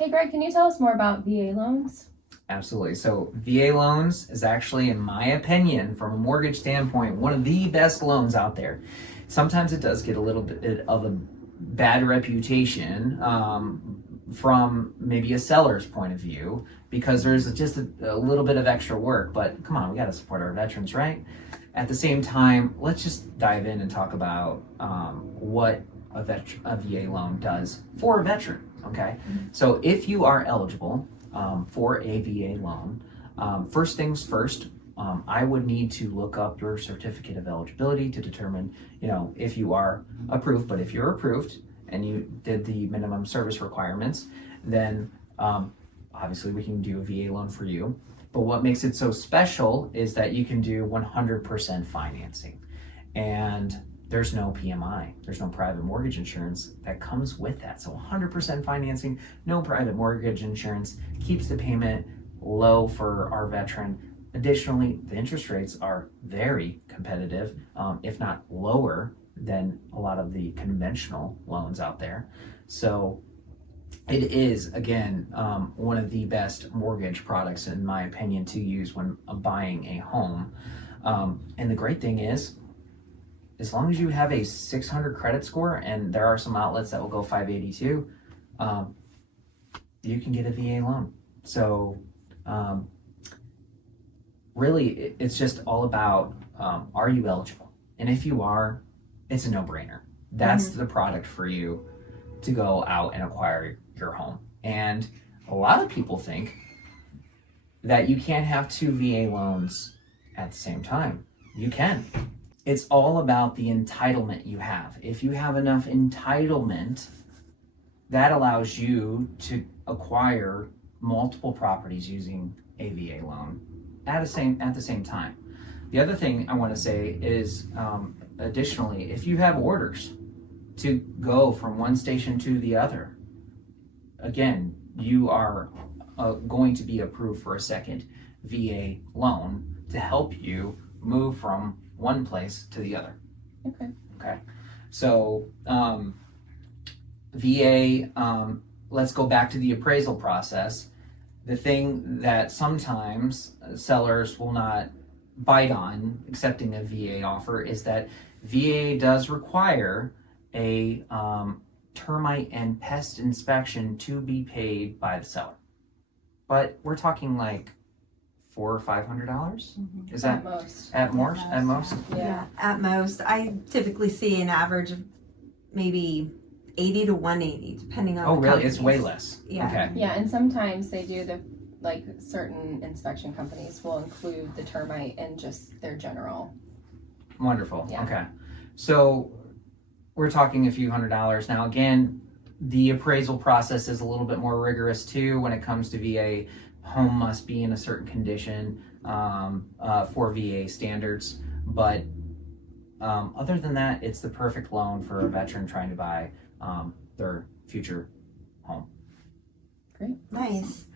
Hey Greg, can you tell us more about VA loans? Absolutely. So VA loans is actually, in my opinion, from a mortgage standpoint, one of the best loans out there. Sometimes it does get a little bit of a bad reputation from maybe a seller's point of view because there's just a little bit of extra work. But come on, we got to support our veterans, right? At the same time, let's just dive in and talk about what a VA loan does for a veteran. Okay, so if you are eligible for a VA loan, first things first, I would need to look up your certificate of eligibility to determine, if you are approved. But if you're approved and you did the minimum service requirements, then obviously we can do a VA loan for you. But what makes it so special is that you can do 100% financing, and there's no PMI, there's no private mortgage insurance that comes with that. So 100% financing, no private mortgage insurance, keeps the payment low for our veteran. Additionally, the interest rates are very competitive, if not lower than a lot of the conventional loans out there. So it is, again, one of the best mortgage products, in my opinion, to use when buying a home. And the great thing is, as long as you have a 600 credit score, and there are some outlets that will go 582, you can get a VA loan. So really, it's just all about, are you eligible? And if you are, it's a no-brainer. That's the product for you to go out and acquire your home. And a lot of people think that you can't have two VA loans at the same time. You can. It's all about the entitlement you have. If you have enough entitlement, that allows you to acquire multiple properties using a VA loan at the same time. The other thing I want to say is, additionally, if you have orders to go from one station to the other, again, you are going to be approved for a second VA loan to help you move from one place to the other. Okay. So VA, let's go back to the appraisal process. The thing that sometimes sellers will not bite on accepting a VA offer is that VA does require a termite and pest inspection to be paid by the seller. But we're talking like $400 or $500. Is that at most? At most? Yeah, at most. I typically see an average of maybe 80 to 180, depending on. Oh, the really? companies. It's way less. Yeah. Okay. Yeah, and sometimes they do certain inspection companies will include the termite and just their general. Wonderful. Yeah. Okay. So we're talking a few $100s now. Again, the appraisal process is a little bit more rigorous too when it comes to VA. Home must be in a certain condition for VA standards. But other than that, it's the perfect loan for a veteran trying to buy their future home. Great. Nice.